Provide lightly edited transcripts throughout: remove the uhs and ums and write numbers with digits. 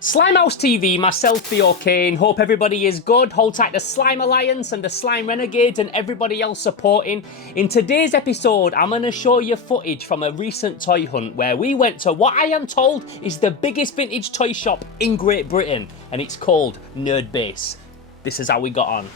Slimehouse TV, myself, Theo Kane. Hope everybody is good. Hold tight the Slime Alliance and the Slime Renegades and everybody else supporting. In today's episode, I'm going to show you footage from a recent toy hunt where we went to what I am told is the biggest vintage toy shop in Great Britain, and it's called Nerd Base. This is how we got on.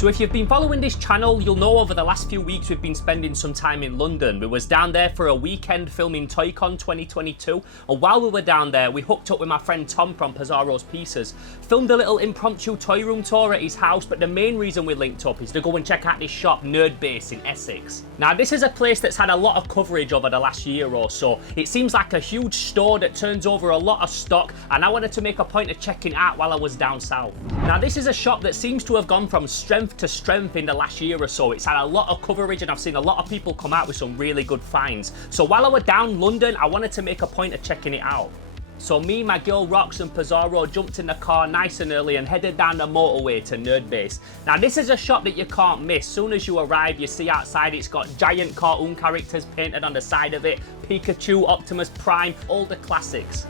So if you've been following this channel, you'll know over the last few weeks we've been spending some time in London. We was down there for a weekend filming ToyCon 2022, and while we were down there, we hooked up with my friend Tom from Pizarro's Pieces, filmed a little impromptu toy room tour at his house, but the main reason we linked up is to go and check out this shop, Nerd Base in Essex. Now this is a place that's had a lot of coverage over the last year or so. It seems like a huge store that turns over a lot of stock, and I wanted to make a point of checking out while I was down south. Now this is a shop that seems to have gone from strength to strength in the last year or so. It's had a lot of coverage and I've seen a lot of people come out with some really good finds. So while I was down London, I wanted to make a point of checking it out. So me, my girl Rox and Pizarro jumped in the car nice and early and headed down the motorway to Nerd Base. Now this is a shop that you can't miss. Soon as you arrive, you see outside it's got giant cartoon characters painted on the side of it, Pikachu, Optimus Prime, all the classics.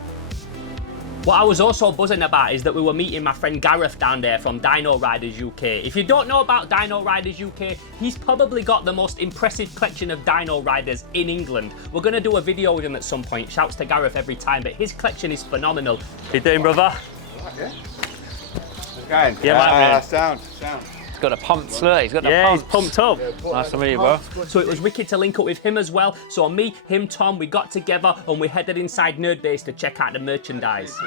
What I was also buzzing about is that we were meeting my friend Gareth down there from Dino Riders UK. If you don't know about Dino Riders UK, he's probably got the most impressive collection of Dino Riders in England. We're going to do a video with him at some point. Shouts to Gareth every time, but his collection is phenomenal. How you doing, brother? Yeah. Going. Yeah, sound. He's got a pump slur, he's got the he's pumps. pumped up. Nice to meet you, bro. So it was wicked to link up with him as well. So me, him, Tom, we got together and we headed inside Nerd Base to check out the merchandise.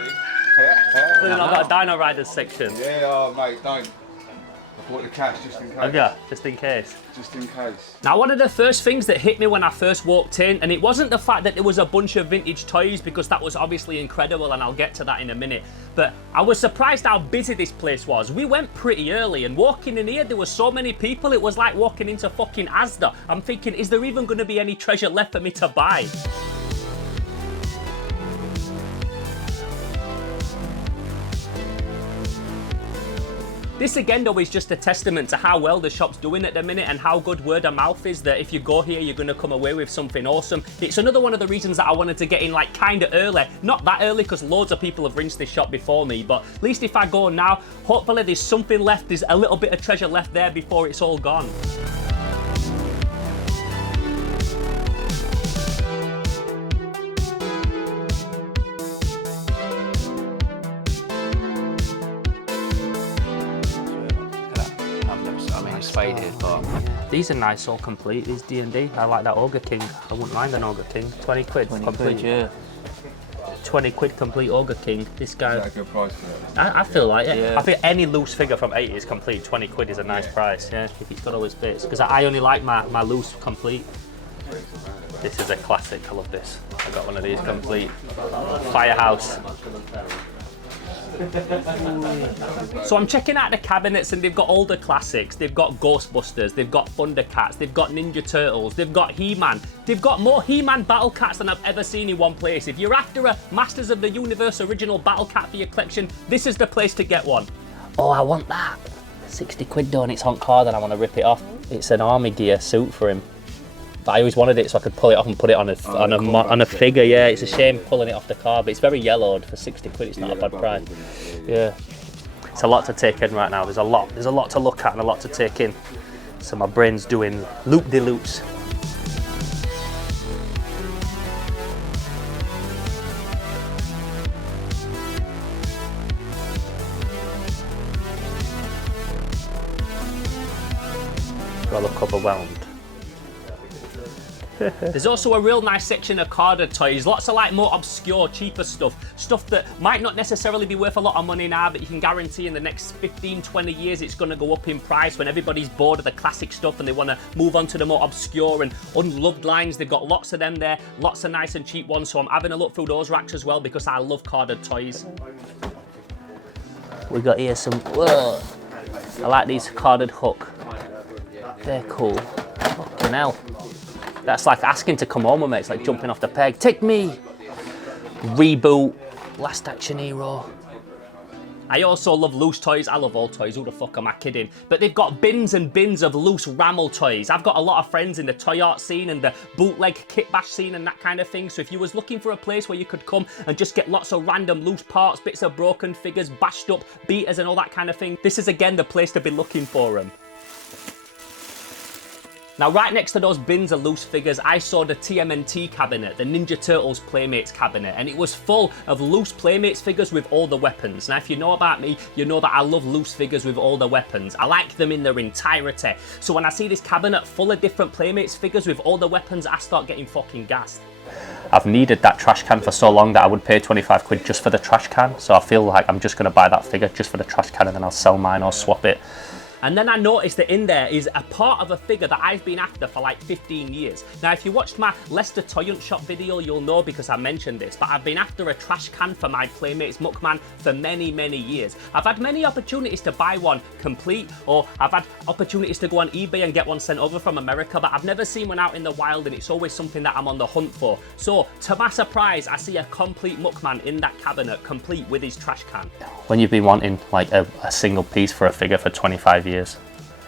I've got a Dino Riders section. Yeah, oh, mate, don't. I bought the cash just in case. Have you? Just in case. Just in case. Now, one of the first things that hit me when I first walked in, and it wasn't the fact that there was a bunch of vintage toys, because that was obviously incredible, and I'll get to that in a minute, but I was surprised how busy this place was. We went pretty early, and walking in here, there were so many people, it was like walking into fucking Asda. I'm thinking, is there even going to be any treasure left for me to buy? This again though is just a testament to how well the shop's doing at the minute and how good word of mouth is, that if you go here you're going to come away with something awesome. It's another one of the reasons that I wanted to get in like kind of early. Not that early because loads of people have rinsed this shop before me, but at least if I go now, hopefully there's something left, there's a little bit of treasure left there before it's all gone. Faded, but these are nice, all complete. These D&D. I like that Ogre King. I wouldn't mind an Ogre King. 20 quid. 20 complete. quid, yeah. 20 quid complete Ogre King. This guy. Is that a good price for it? I feel like it. Yeah. I think any loose figure from 80s complete, 20 quid is a nice price. Yeah, if it's got all his bits. Because I only like my loose complete. This is a classic. I love this. I got one of these complete. Firehouse. So I'm checking out the cabinets and they've got all the classics. They've got Ghostbusters, they've got Thundercats, they've got Ninja Turtles, they've got He-Man. They've got more He-Man Battle Cats than I've ever seen in one place. If you're after a Masters of the Universe original Battle Cat for your collection, this is the place to get one. Oh, I want that. 60 quid though, and it's on card and I want to rip it off. It's an army gear suit for him. But I always wanted it so I could pull it off and put it on a figure. Yeah, it's a shame pulling it off the card, but it's very yellowed for 60 quid. It's not a bad price. Yeah, it's a lot to take in right now. There's a lot to look at and a lot to take in. So my brain's doing loop-de-loops. Do I look overwhelmed? There's also a real nice section of carded toys, lots of like more obscure, cheaper stuff that might not necessarily be worth a lot of money now, but you can guarantee in the next 15-20 years it's going to go up in price when everybody's bored of the classic stuff and they want to move on to the more obscure and unloved lines. They've got lots of them there, lots of nice and cheap ones, so I'm having a look through those racks as well because I love carded toys. We got here some, whoa, I like these carded hook. They're cool. Fucking hell. That's like asking to come home with me. It's like jumping off the peg. Take me. Reboot. Last Action Hero. I also love loose toys. I love all toys. Who the fuck am I kidding? But they've got bins and bins of loose Rammel toys. I've got a lot of friends in the toy art scene and the bootleg kit bash scene and that kind of thing. So if you was looking for a place where you could come and just get lots of random loose parts, bits of broken figures, bashed up beaters and all that kind of thing, this is again the place to be looking for them. Now, right next to those bins of loose figures, I saw the TMNT cabinet, the Ninja Turtles Playmates cabinet, and it was full of loose Playmates figures with all the weapons. Now, if you know about me, you know that I love loose figures with all the weapons. I like them in their entirety. So when I see this cabinet full of different Playmates figures with all the weapons, I start getting fucking gassed. I've needed that trash can for so long that I would pay 25 quid just for the trash can. So I feel like I'm just going to buy that figure just for the trash can and then I'll sell mine or swap it. And then I noticed that in there is a part of a figure that I've been after for like 15 years. Now, if you watched my Leicester Toy Hunt Shop video, you'll know because I mentioned this, but I've been after a trash can for my Playmates Muckman for many, many years. I've had many opportunities to buy one complete, or I've had opportunities to go on eBay and get one sent over from America, but I've never seen one out in the wild, and it's always something that I'm on the hunt for. So, to my surprise, I see a complete Muckman in that cabinet, complete with his trash can. When you've been wanting like a single piece for a figure for 25 years,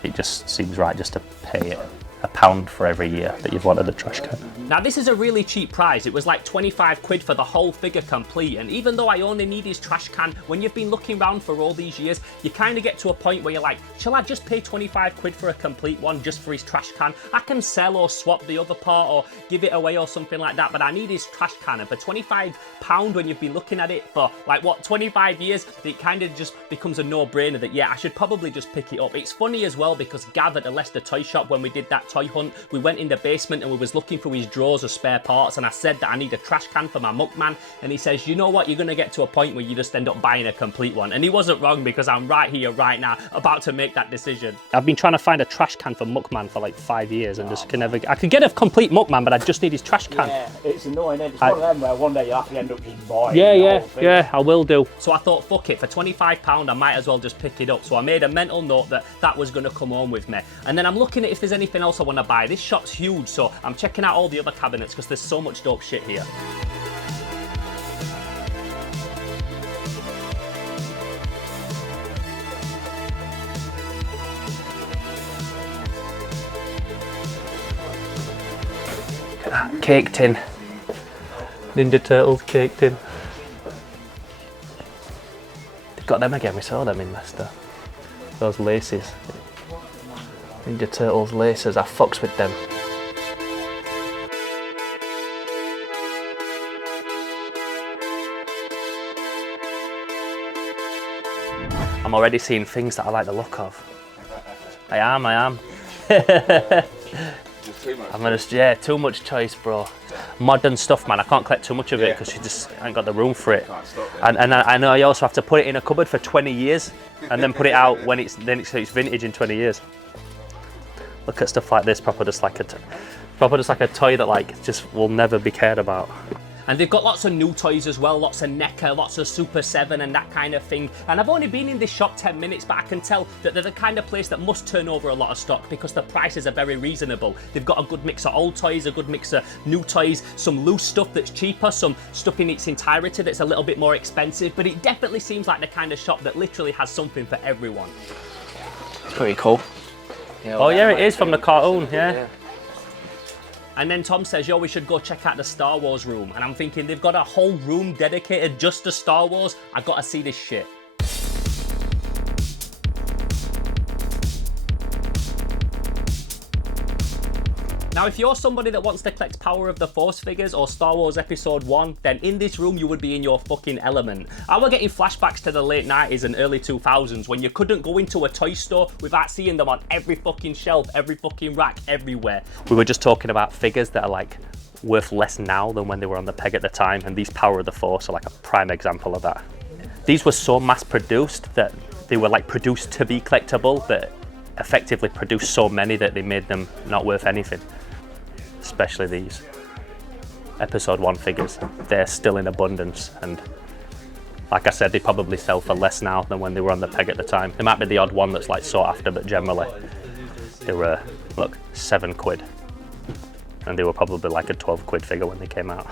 it just seems right just to pay it £1 for every year that you've wanted a trash can. Now, this is a really cheap price. It was like 25 quid for the whole figure complete, and even though I only need his trash can, when you've been looking around for all these years, you kind of get to a point where you're like, shall I just pay 25 quid for a complete one just for his trash can? I can sell or swap the other part or give it away or something like that, but I need his trash can, and for £25 when you've been looking at it for like, what, 25 years, it kind of just becomes a no-brainer that, yeah, I should probably just pick it up. It's funny as well because Gav at the Leicester Toy Shop, when we did that toy hunt, we went in the basement and we was looking through his drawers of spare parts, and I said that I need a trash can for my Muckman, and he says, you know what, you're going to get to a point where you just end up buying a complete one. And he wasn't wrong because I'm right here, right now, about to make that decision. I've been trying to find a trash can for Muckman for like 5 years and just can never get... I could get a complete Muckman, but I just need his trash can. Yeah, it's annoying, it's one of them where one day you have to end up just buying Yeah, I will do. So I thought, fuck it, for £25 I might as well just pick it up. So I made a mental note that that was going to come home with me. And then I'm looking at if there's anything else I want to buy. This shop's huge, so I'm checking out all the other cabinets because there's so much dope shit here. Look at that cake tin. Ninja Turtles cake tin. They've got them again, we saw them in Leicester. Those laces. Ninja Turtles laces, I fucks with them. I'm already seeing things that I like the look of. I am. I'm gonna, yeah, too much choice, bro. Modern stuff, man. I can't collect too much of it because you just ain't got the room for it. And I know I also have to put it in a cupboard for 20 years and then put it out when it's vintage in 20 years. Look at stuff like this, proper just like a toy that like just will never be cared about. And they've got lots of new toys as well, lots of NECA, lots of Super 7 and that kind of thing. And I've only been in this shop 10 minutes, but I can tell that they're the kind of place that must turn over a lot of stock because the prices are very reasonable. They've got a good mix of old toys, a good mix of new toys, some loose stuff that's cheaper, some stuff in its entirety that's a little bit more expensive, but it definitely seems like the kind of shop that literally has something for everyone. It's pretty cool. Yeah, oh yeah, it is from the cartoon, yeah. And then Tom says, yo, we should go check out the Star Wars room. And I'm thinking, they've got a whole room dedicated just to Star Wars. I gotta see this shit. Now, if you're somebody that wants to collect Power of the Force figures or Star Wars Episode 1, then in this room you would be in your fucking element. I was getting flashbacks to the late 90s and early 2000s when you couldn't go into a toy store without seeing them on every fucking shelf, every fucking rack, everywhere. We were just talking about figures that are like worth less now than when they were on the peg at the time, and these Power of the Force are like a prime example of that. These were so mass produced that they were like produced to be collectible, that effectively produced so many that they made them not worth anything. Especially these Episode 1 figures. They're still in abundance, and like I said, they probably sell for less now than when they were on the peg at the time. There might be the odd one that's like sought after, but generally they were, look, £7. and they were probably like a 12 quid figure when they came out.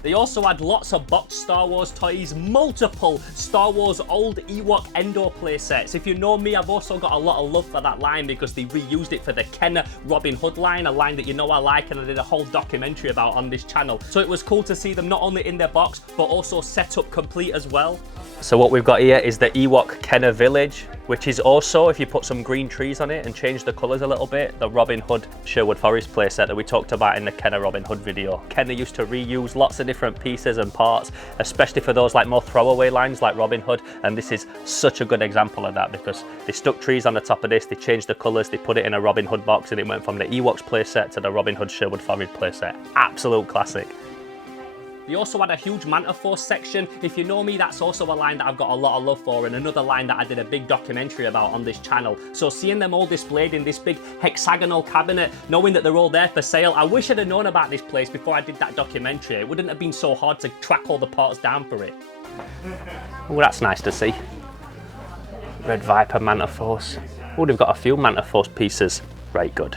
They also had lots of boxed Star Wars toys, multiple Star Wars old Ewok Endor playsets. If you know me, I've also got a lot of love for that line because they reused it for the Kenner Robin Hood line, a line that you know I like and I did a whole documentary about on this channel. So it was cool to see them not only in their box, but also set up complete as well. So what we've got here is the Ewok Kenner Village, which is also, if you put some green trees on it and change the colours a little bit, the Robin Hood Sherwood Forest playset that we talked about in the Kenner Robin Hood video. Kenner used to reuse lots of different pieces and parts, especially for those like more throwaway lines like Robin Hood, and this is such a good example of that because they stuck trees on the top of this, they changed the colours, they put it in a Robin Hood box, and it went from the Ewoks playset to the Robin Hood Sherwood Forest playset. Absolute classic. They also had a huge Manta Force section. If you know me, that's also a line that I've got a lot of love for, and another line that I did a big documentary about on this channel. So seeing them all displayed in this big hexagonal cabinet, knowing that they're all there for sale, I wish I'd have known about this place before I did that documentary. It wouldn't have been so hard to track all the parts down for it. Oh, that's nice to see. Red Viper Manta Force. Oh, they've got a few Manta Force pieces. Right, good.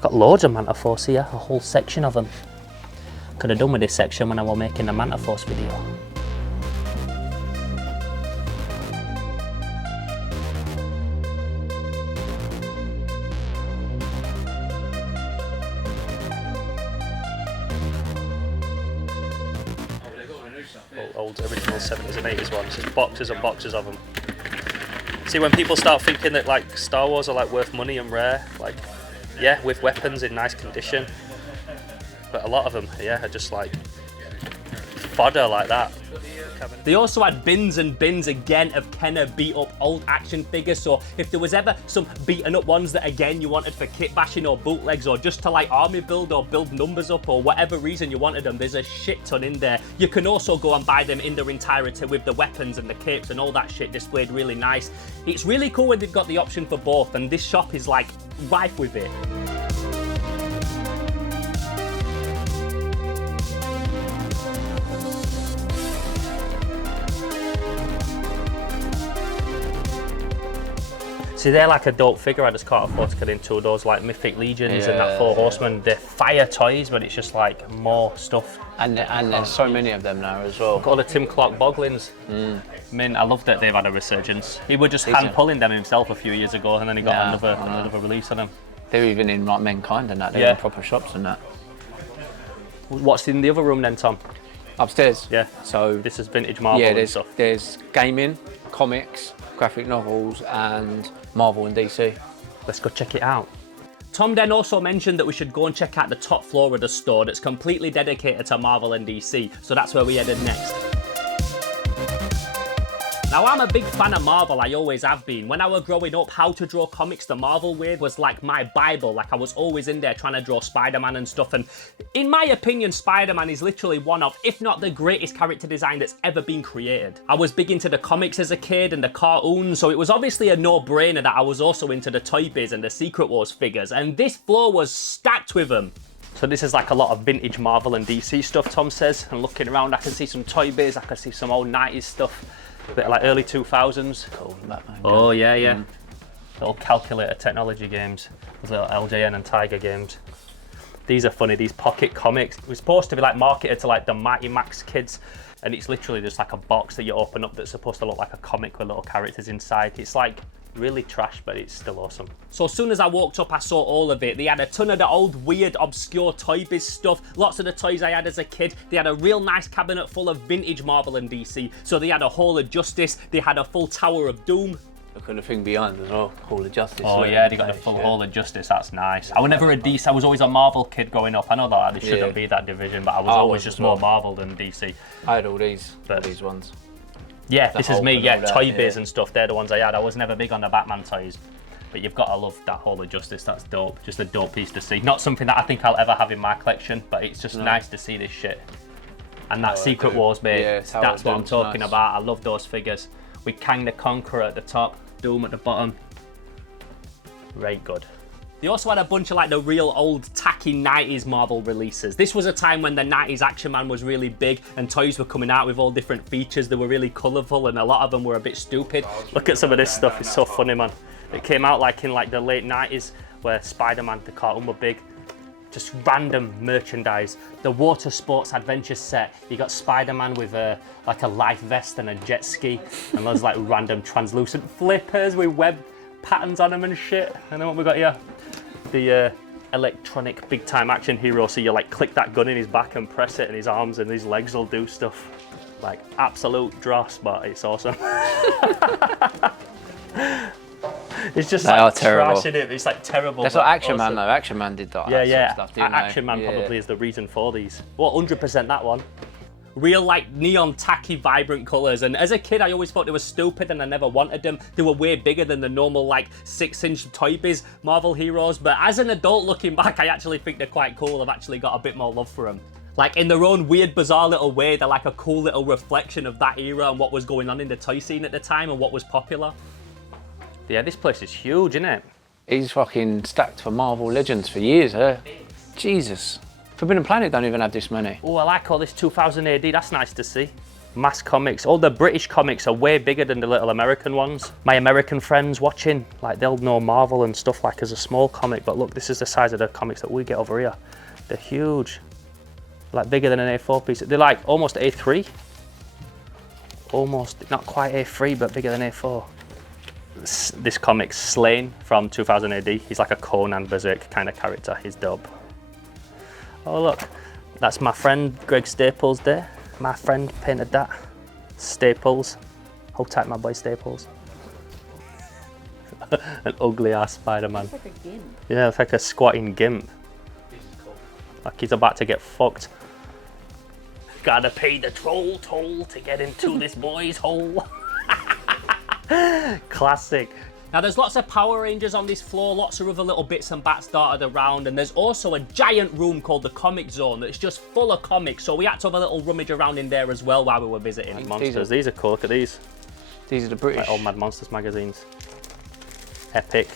Got loads of Manta Force here, a whole section of them. Could have done with this section when I was making the Manta Force video. Old original 70s and 80s ones, just boxes and boxes of them. See, when people start thinking that like Star Wars are like worth money and rare, like yeah, with weapons in nice condition. But a lot of them, yeah, are just like fodder like that. They also had bins and bins again of Kenner beat up old action figures, so if there was ever some beaten up ones that again you wanted for kit bashing or bootlegs or just to like army build or build numbers up or whatever reason you wanted them, there's a shit ton in there. You can also go and buy them in their entirety with the weapons and the capes and all that shit displayed really nice. It's really cool when they've got the option for both, and this shop is like rife with it. See, they're like a dope figure. I just can't afford to get into those like Mythic Legions and that 4 Horsemen. They're fire toys, but it's just like more stuff. And there's so many of them now as well. Got all the Tim Clark Boglins. I mean, I love that they've had a resurgence. He was just hand pulling them himself a few years ago, and then he got another release on them. They're even in like Mankind and that. They're in proper shops and that. What's in the other room then, Tom? Upstairs. Yeah. So this is vintage Marvel and stuff. There's gaming, comics, graphic novels, and Marvel and DC. Let's go check it out. Tom then also mentioned that we should go and check out the top floor of the store that's completely dedicated to Marvel and DC, so that's where we headed next. Now, I'm a big fan of Marvel, I always have been. When I was growing up, how to draw comics the Marvel way was like my Bible. Like, I was always in there trying to draw Spider-Man and stuff. And in my opinion, Spider-Man is literally one of, if not the greatest character design that's ever been created. I was big into the comics as a kid and the cartoons, so it was obviously a no-brainer that I was also into the Toy Biz and the Secret Wars figures. And this floor was stacked with them. So this is like a lot of vintage Marvel and DC stuff, Tom says. And looking around, I can see some Toy Biz, I can see some old 90s stuff. A bit like early 2000s. Cool, Batman. Oh, yeah. Little calculator technology games. Those little LJN and Tiger games. These are funny, these pocket comics. It was supposed to be like marketed to like the Mighty Max kids, and it's literally just like a box that you open up that's supposed to look like a comic with little characters inside. It's like really trash, but it's still awesome. So as soon as I walked up, I saw all of it. They had a ton of the old, weird, obscure Toy Biz stuff. Lots of the toys I had as a kid. They had a real nice cabinet full of vintage Marvel and DC. So they had a Hall of Justice. They had a full Tower of Doom. Look at the thing behind as well, Hall of Justice. Oh yeah, they got the full Hall of Justice, that's nice. I was never a DC, I was always a Marvel kid growing up. I know that there shouldn't be that division, but I was always just more Marvel than DC. I had all these ones. Yeah, this is me, Toy Biz and stuff, they're the ones I had. I was never big on the Batman toys, but you've got to love that Hall of Justice, that's dope. Just a dope piece to see. Not something that I think I'll ever have in my collection, but it's just nice to see this shit. And that Secret Wars, mate, that's what I'm talking about. I love those figures. With Kang the Conqueror at the top, Doom at the bottom. Right good. They also had a bunch of like the real old tacky 90s Marvel releases. This was a time when the 90s Action Man was really big and toys were coming out with all different features. They were really colourful and a lot of them were a bit stupid. Look at some of this stuff, it's so funny, man. It came out like in like the late 90s where Spider-Man, the cartoon, were big. just random merchandise. The water sports adventure set, you got Spider-Man with like a life vest and a jet ski, and those like random translucent flippers with web patterns on them and shit. And then what we got here? The electronic big time action hero, so you like click that gun in his back and press it and his arms and his legs will do stuff. Like absolute dross, but it's awesome. It's just like trash in it. It's like terrible. That's what Action Man though. Action Man did that. Yeah, sort of stuff, Action Man probably is the reason for these. Well, 100% that one. Real like neon tacky vibrant colours, and as a kid I always thought they were stupid and I never wanted them. They were way bigger than the normal like 6-inch Toy Biz Marvel heroes, but as an adult looking back I actually think they're quite cool. I've actually got a bit more love for them. Like in their own weird bizarre little way, they're like a cool little reflection of that era and what was going on in the toy scene at the time and what was popular. Yeah, this place is huge, isn't it? He's fucking stacked for Marvel Legends for years, eh? Jesus. Forbidden Planet don't even have this many. Oh, I like all this 2000 AD, that's nice to see. Mass comics, all the British comics are way bigger than the little American ones. My American friends watching, like they'll know Marvel and stuff like as a small comic, but look, this is the size of the comics that we get over here. They're huge. Like bigger than an A4 piece. They're like almost A3. Almost, not quite A3, but bigger than A4. This comic's Slain from 2000 AD. He's like a Conan Berserk kind of character. He's dope. Oh look, that's my friend Greg Staples there. My friend painted that. Staples. Hold tight my boy Staples. An ugly ass Spider-Man. It's like a gimp. Yeah, it's like a squatting gimp. Like he's about to get fucked. Gotta pay the troll toll to get into this boy's hole. Classic. Now there's lots of Power Rangers on this floor, lots of other little bits and bats dotted around, and there's also a giant room called the Comic Zone that's just full of comics, so we had to have a little rummage around in there as well while we were visiting Monsters. These are cool, look at these. These are the British. Like old Mad Monsters magazines. Epic.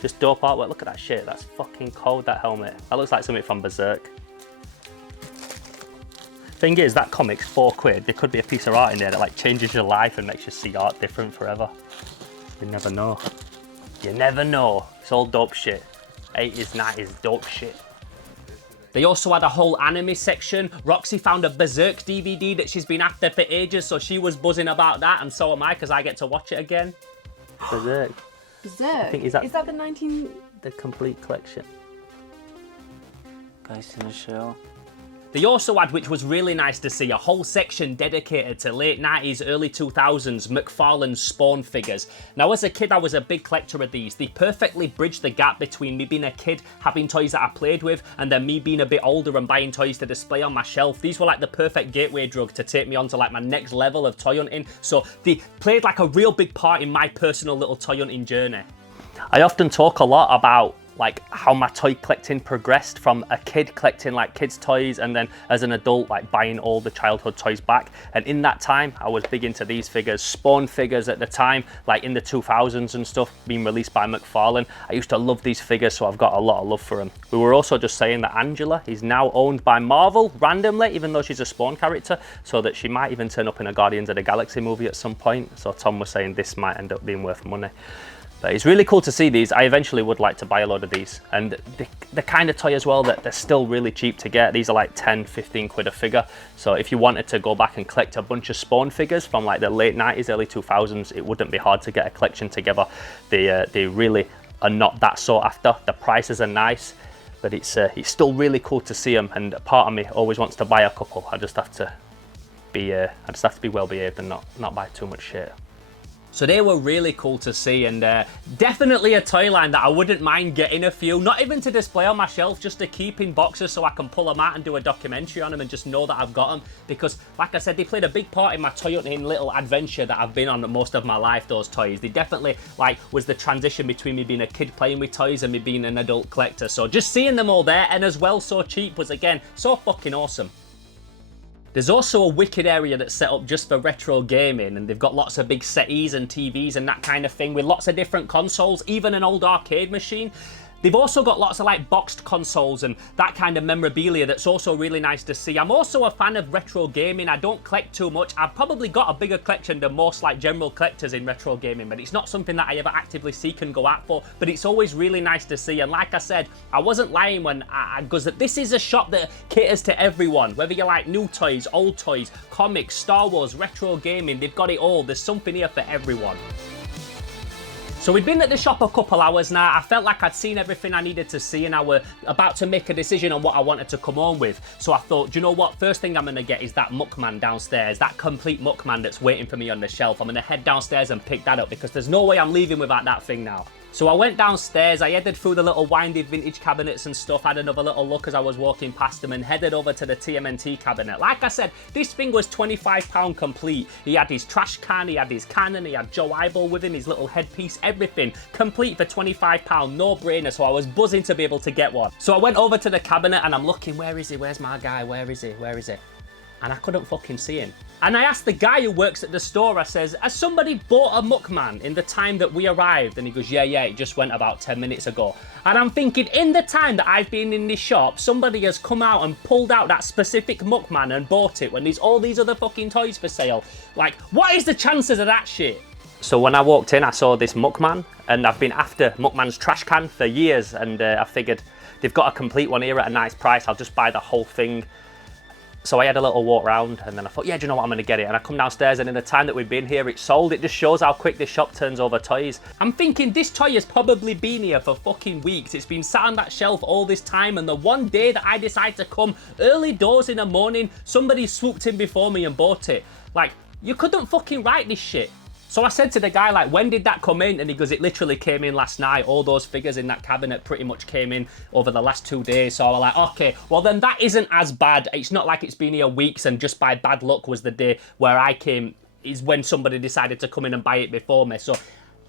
Just dope artwork, look at that shit, that's fucking cold, that helmet. That looks like something from Berserk. Thing is, that comic's £4. There could be a piece of art in there that like changes your life and makes you see art different forever. You never know. You never know. It's all dope shit. 80s, 90s dope shit. They also had a whole anime section. Roxy found a Berserk DVD that she's been after for ages, so she was buzzing about that, and so am I, because I get to watch it again. Berserk. Berserk? I think, is that the 19... The complete collection. Ghost in the Shell. They also had, which was really nice to see, a whole section dedicated to late 90s, early 2000s Mcfarland Spawn figures. Now as a kid I was a big collector of these. They perfectly bridged the gap between me being a kid, having toys that I played with, and then me being a bit older and buying toys to display on my shelf. These were like the perfect gateway drug to take me on to like my next level of toy hunting. So they played like a real big part in my personal little toy hunting journey. I often talk a lot about like how my toy collecting progressed from a kid collecting like kids toys, and then as an adult like buying all the childhood toys back. And in that time I was big into these figures, Spawn figures at the time, like in the 2000s and stuff, being released by Mcfarland. I used to love these figures, so I've got a lot of love for them. We were also just saying that Angela is now owned by Marvel randomly, even though she's a Spawn character, so that she might even turn up in a Guardians of the Galaxy movie at some point. So Tom was saying this might end up being worth money. But it's really cool to see these. I eventually would like to buy a load of these. And the kind of toy as well that they're still really cheap to get. These are like 10, 15 quid a figure. So if you wanted to go back and collect a bunch of Spawn figures from like the late 90s, early 2000s, it wouldn't be hard to get a collection together. They really are not that sought after. The prices are nice, but it's still really cool to see them. And part of me always wants to buy a couple. I just have to be well behaved and not buy too much shit. So they were really cool to see, and definitely a toy line that I wouldn't mind getting a few, not even to display on my shelf, just to keep in boxes so I can pull them out and do a documentary on them and just know that I've got them. Because like I said, they played a big part in my toy hunting little adventure that I've been on most of my life, those toys. They definitely like was the transition between me being a kid playing with toys and me being an adult collector. So just seeing them all there, and as well so cheap, was again so fucking awesome. There's also a wicked area that's set up just for retro gaming, and they've got lots of big settees and TVs and that kind of thing with lots of different consoles, even an old arcade machine. They've also got lots of like boxed consoles and that kind of memorabilia that's also really nice to see. I'm also a fan of retro gaming. I don't collect too much. I've probably got a bigger collection than most like general collectors in retro gaming, but it's not something that I ever actively seek and go out for, but it's always really nice to see. And like I said, I wasn't lying when because this is a shop that caters to everyone, whether you like new toys, old toys, comics, Star Wars, retro gaming, they've got it all. There's something here for everyone. So we'd been at the shop a couple hours now. I felt like I'd seen everything I needed to see and I were about to make a decision on what I wanted to come home with. So I thought, do you know what? First thing I'm going to get is that Muckman downstairs, that complete Muckman that's waiting for me on the shelf. I'm going to head downstairs and pick that up because there's no way I'm leaving without that thing now. So I went downstairs, I headed through the little windy vintage cabinets and stuff, had another little look as I was walking past them and headed over to the TMNT cabinet. Like I said, this thing was £25 complete. He had his trash can, he had his cannon, he had Joe Eyeball with him, his little headpiece, everything complete for £25, no brainer. So I was buzzing to be able to get one. So I went over to the cabinet and I'm looking, where is he? Where's my guy? Where is he? Where is he? And I couldn't fucking see him. And I asked the guy who works at the store, I says, has somebody bought a Muckman in the time that we arrived? And he goes, yeah, it just went about 10 minutes ago. And I'm thinking, in the time that I've been in this shop, somebody has come out and pulled out that specific Muckman and bought it when there's all these other fucking toys for sale. Like, what is the chances of that shit? So when I walked in, I saw this Muckman, and I've been after Muckman's trash can for years, and I figured they've got a complete one here at a nice price, I'll just buy the whole thing. So I had a little walk around and then I thought, yeah, do you know what, I'm going to get it. And I come downstairs and in the time that we've been here, it's sold. It just shows how quick this shop turns over toys. I'm thinking this toy has probably been here for fucking weeks. It's been sat on that shelf all this time. And the one day that I decide to come early doors in the morning, somebody swooped in before me and bought it. Like, you couldn't fucking write this shit. So I said to the guy, like, when did that come in? And he goes, it literally came in last night. All those figures in that cabinet pretty much came in over the last 2 days. So I was like, okay, well then that isn't as bad. It's not like it's been here weeks and just by bad luck was the day where I came, is when somebody decided to come in and buy it before me. So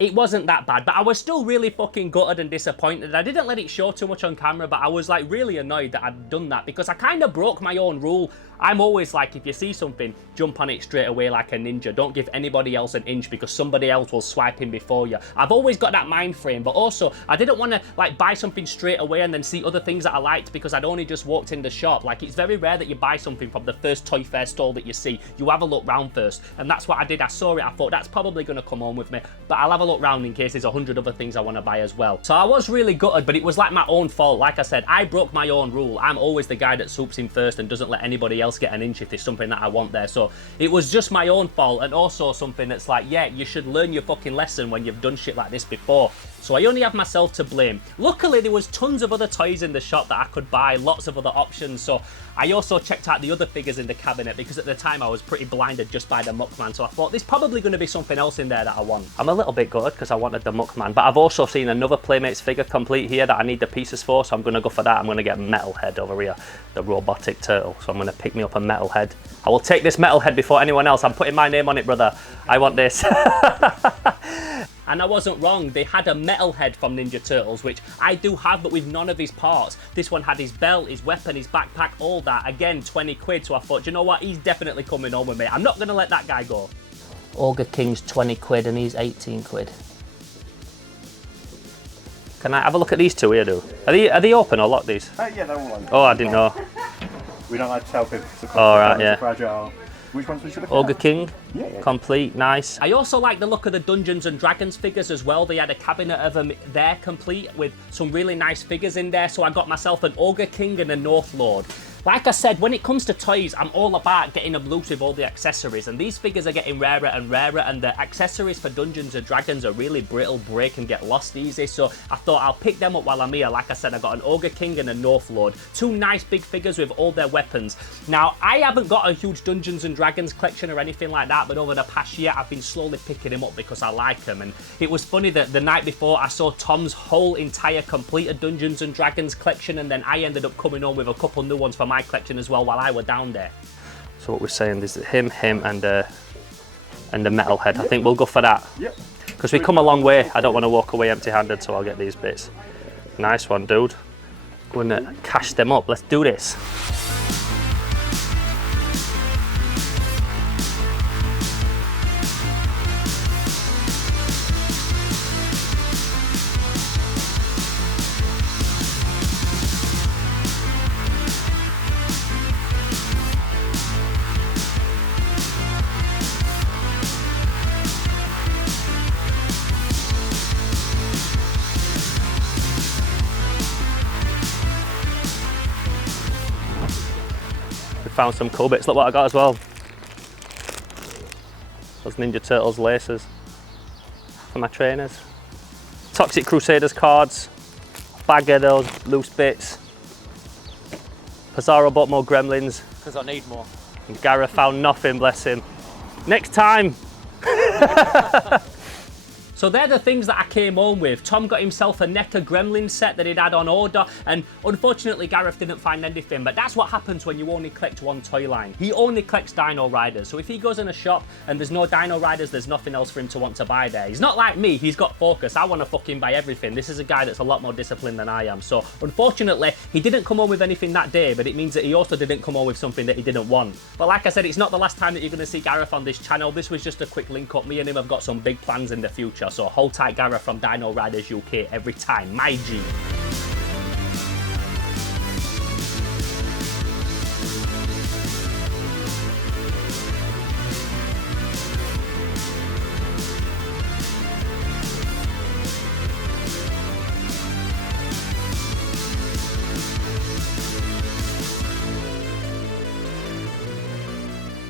it wasn't that bad, but I was still really fucking gutted and disappointed. I didn't let it show too much on camera, but I was like really annoyed that I'd done that because I kind of broke my own rule. I'm always like, if you see something, jump on it straight away like a ninja. Don't give anybody else an inch because somebody else will swipe in before you. I've always got that mind frame, but also I didn't want to like buy something straight away and then see other things that I liked because I'd only just walked in the shop. Like, it's very rare that you buy something from the first Toy Fair stall that you see. You have a look round first, and that's what I did. I saw it, I thought that's probably going to come home with me, but I'll have a look round in case there's 100 other things I want to buy as well. So I was really gutted, but it was like my own fault. Like I said, I broke my own rule. I'm always the guy that swoops in first and doesn't let anybody else get an inch if there's something that I want there. So it was just my own fault, and also something that's like, yeah, you should learn your fucking lesson when you've done shit like this before. So I only have myself to blame. Luckily, there was tons of other toys in the shop that I could buy, lots of other options. So I also checked out the other figures in the cabinet because at the time I was pretty blinded just by the Muckman. So I thought there's probably going to be something else in there that I want. I'm a little bit gutted because I wanted the Muckman, but I've also seen another Playmates figure complete here that I need the pieces for. So I'm going to go for that. I'm going to get Metalhead over here, the robotic turtle. So I'm going to pick me up a Metalhead. I will take this Metalhead before anyone else. I'm putting my name on it, brother. I want this. And I wasn't wrong, they had a Metalhead from Ninja Turtles, which I do have, but with none of his parts. This one had his belt, his weapon, his backpack, all that. Again, 20 quid, so I thought, you know what, he's definitely coming home with me. I'm not going to let that guy go. Ogre King's 20 quid and he's 18 quid. Can I have a look at these two here, do? Are they open or locked, these? Yeah, they're all open. Oh, I didn't know. We don't like to tell people to all right, yeah. Fragile. Which ones we should have Ogre King, yeah. Complete, nice. I also like the look of the Dungeons and Dragons figures as well. They had a cabinet of them there complete with some really nice figures in there. So I got myself an Ogre King and a North Lord. Like I said, when it comes to toys, I'm all about getting them loose with all the accessories, and these figures are getting rarer and rarer, and the accessories for Dungeons and Dragons are really brittle, break and get lost easy, so I thought I'll pick them up while I'm here. Like I said, I got an Ogre King and a North Lord, two nice big figures with all their weapons. Now, I haven't got a huge Dungeons and Dragons collection or anything like that, but over the past year, I've been slowly picking them up because I like them, and it was funny that the night before, I saw Tom's whole entire completed Dungeons and Dragons collection, and then I ended up coming home with a couple new ones for my collection as well while I were down there. So what we're saying is him and the Metalhead. I think we'll go for that. Yep. Because we come a long way. I don't want to walk away empty-handed, so I'll get these bits. Nice one, dude. Going to cash them up. Let's do this. found some cool bits. Look what I got as well. Those Ninja Turtles laces for my trainers. Toxic Crusaders cards. Bag of those loose bits. Pizarro bought more Gremlins. Because I need more. And Gareth found nothing, bless him. Next time! So they're the things that I came home with. Tom got himself a NECA Gremlin set that he'd had on order, and unfortunately Gareth didn't find anything, but that's what happens when you only collect one toy line. He only collects Dino Riders, so if he goes in a shop and there's no Dino Riders, there's nothing else for him to want to buy there. He's not like me, he's got focus. I want to fucking buy everything. This is a guy that's a lot more disciplined than I am. So unfortunately, he didn't come home with anything that day, but it means that he also didn't come home with something that he didn't want. But like I said, it's not the last time that you're going to see Gareth on this channel. This was just a quick link up. Me and him have got some big plans in the future, so hold tight, Gareth from Dino Riders UK every time, my G.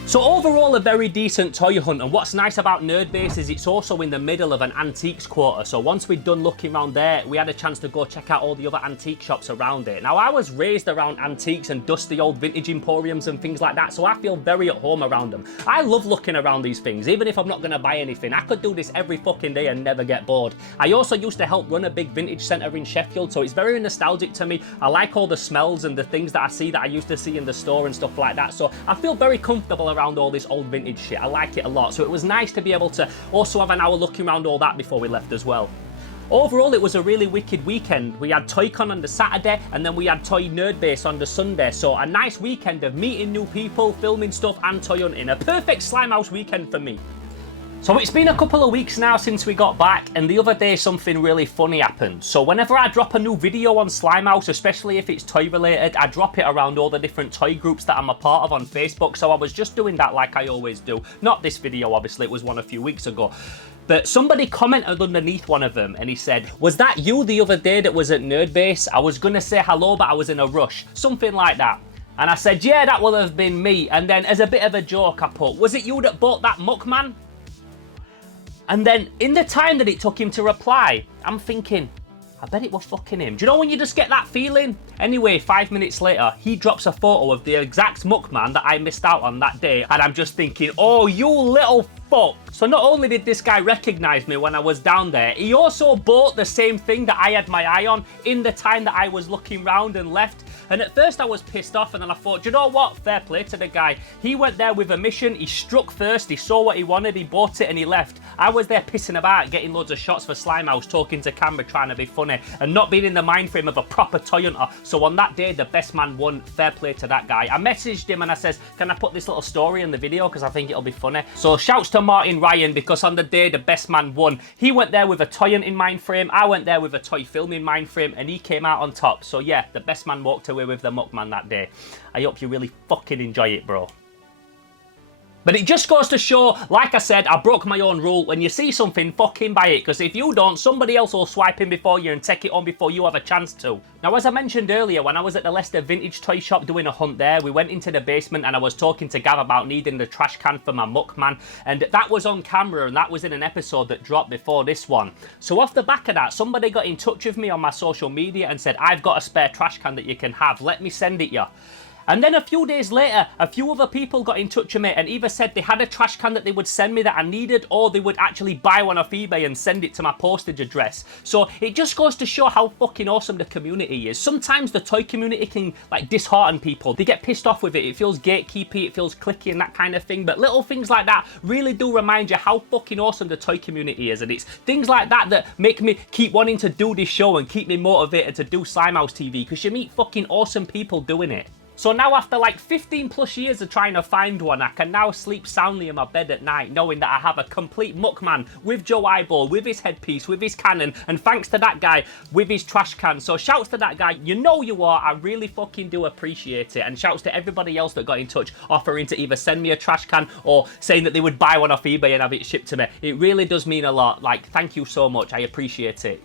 So overall, a very decent toy hunt, and what's nice about Nerdbase is it's also in the middle of an antiques quarter. So once we'd done looking around there, we had a chance to go check out all the other antique shops around it. Now, I was raised around antiques and dusty old vintage emporiums and things like that, so I feel very at home around them. I love looking around these things, even if I'm not going to buy anything. I could do this every fucking day and never get bored. I also used to help run a big vintage centre in Sheffield, so it's very nostalgic to me. I like all the smells and the things that I see that I used to see in the store and stuff like that, so I feel very comfortable around all this old vintage shit. I like it a lot, so it was nice to be able to also have an hour looking around all that before we left as well. Overall, it was a really wicked weekend. We had ToyCon on the Saturday, and then we had Toy Nerdbase on the Sunday, so a nice weekend of meeting new people, filming stuff and toy hunting. A perfect Slimehouse weekend for me. So it's been a couple of weeks now since we got back, and the other day something really funny happened. So whenever I drop a new video on Slimehouse, especially if it's toy related, I drop it around all the different toy groups that I'm a part of on Facebook. So I was just doing that like I always do. Not this video, obviously, it was one a few weeks ago. But somebody commented underneath one of them and he said, "Was that you the other day that was at Nerdbase? I was gonna say hello, but I was in a rush." Something like that. And I said, "Yeah, that will have been me." And then as a bit of a joke, I put, "Was it you that bought that Muckman?" And then in the time that it took him to reply, I'm thinking, I bet it was fucking him. Do you know when you just get that feeling? Anyway, 5 minutes later, he drops a photo of the exact Muckman that I missed out on that day, and I'm just thinking, oh, you little fuck. So not only did this guy recognize me when I was down there, he also bought the same thing that I had my eye on in the time that I was looking round and left. And at first I was pissed off, and then I thought, do you know what? Fair play to the guy. He went there with a mission, he struck first, he saw what he wanted, he bought it and he left. I was there pissing about, getting loads of shots for Slimehouse, talking to camera, trying to be funny, and not being in the mind frame of a proper toy hunter. So on that day, the best man won. Fair play to that guy. I messaged him and I says, can I put this little story in the video? Because I think it'll be funny. So shouts to Martin Ryan, because on the day, the best man won. He went there with a toy hunting mind frame, I went there with a toy filming mind frame, and he came out on top. So yeah, the best man walked away with the Muckman that day. I hope you really fucking enjoy it, bro. But it just goes to show, like I said, I broke my own rule. When you see something, fucking buy it. Because if you don't, somebody else will swipe in before you and take it on before you have a chance to. Now, as I mentioned earlier, when I was at the Leicester Vintage Toy Shop doing a hunt there, we went into the basement and I was talking to Gav about needing the trash can for my Muckman. And that was on camera, and that was in an episode that dropped before this one. So off the back of that, somebody got in touch with me on my social media and said, I've got a spare trash can that you can have. Let me send it you. And then a few days later, a few other people got in touch with me and either said they had a trash can that they would send me that I needed, or they would actually buy one off eBay and send it to my postage address. So it just goes to show how fucking awesome the community is. Sometimes the toy community can like dishearten people. They get pissed off with it. It feels gatekeepy, it feels clicky and that kind of thing. But little things like that really do remind you how fucking awesome the toy community is. And it's things like that that make me keep wanting to do this show and keep me motivated to do Slimehouse TV, because you meet fucking awesome people doing it. So now after like 15 plus years of trying to find one, I can now sleep soundly in my bed at night knowing that I have a complete Muckman with Joe Eyeball, with his headpiece, with his cannon, and thanks to that guy, with his trash can. So shouts to that guy, you know you are, I really fucking do appreciate it. And shouts to everybody else that got in touch offering to either send me a trash can or saying that they would buy one off eBay and have it shipped to me. It really does mean a lot. Like, thank you so much, I appreciate it.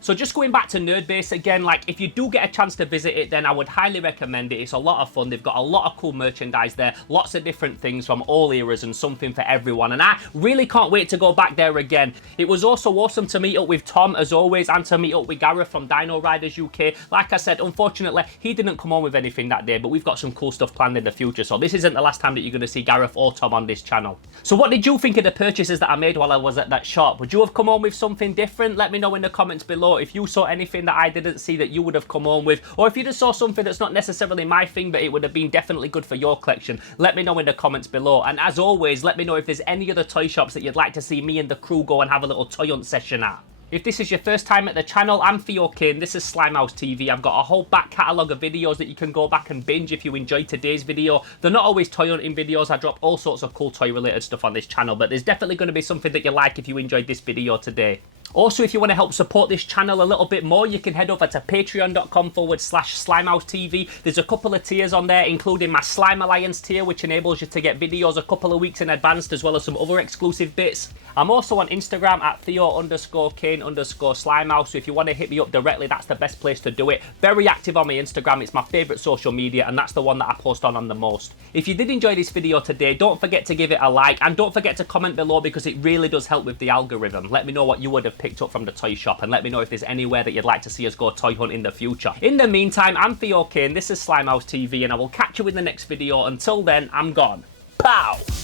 So just going back to Nerdbase again, like if you do get a chance to visit it, then I would highly recommend it. It's a lot of fun. They've got a lot of cool merchandise there, lots of different things from all eras and something for everyone. And I really can't wait to go back there again. It was also awesome to meet up with Tom as always, and to meet up with Gareth from Dino Riders UK. Like I said, unfortunately, he didn't come on with anything that day, but we've got some cool stuff planned in the future. So this isn't the last time that you're going to see Gareth or Tom on this channel. So what did you think of the purchases that I made while I was at that shop? Would you have come on with something different? Let me know in the comments below if you saw anything that I didn't see that you would have come on with, or if you just saw something that's not necessarily my thing but it would have been definitely good for your collection. Let me know in the comments below, and as always, let me know if there's any other toy shops that you'd like to see me and the crew go and have a little toy hunt session at. If this is your first time at the channel, I'm Theo Kane, this is Slimehouse TV. I've got a whole back catalogue of videos that you can go back and binge if you enjoyed today's video. They're not always toy hunting videos, I drop all sorts of cool toy related stuff on this channel, but there's definitely going to be something that you like if you enjoyed this video today. Also, if you want to help support this channel a little bit more, you can head over to patreon.com/SlimehouseTV. There's a couple of tiers on there, including my Slime Alliance tier, which enables you to get videos a couple of weeks in advance, as well as some other exclusive bits. I'm also on Instagram at Theo_Kane_Slimehouse, so if you want to hit me up directly, that's the best place to do it. Very active on my Instagram, it's my favourite social media, and that's the one that I post on the most. If you did enjoy this video today, don't forget to give it a like, and don't forget to comment below because it really does help with the algorithm. Let me know what you would have picked up from the toy shop, and let me know if there's anywhere that you'd like to see us go toy hunt in the future. In the meantime, I'm Theo Kane, this is Slimehouse TV, and I will catch you in the next video. Until then, I'm gone. Pow!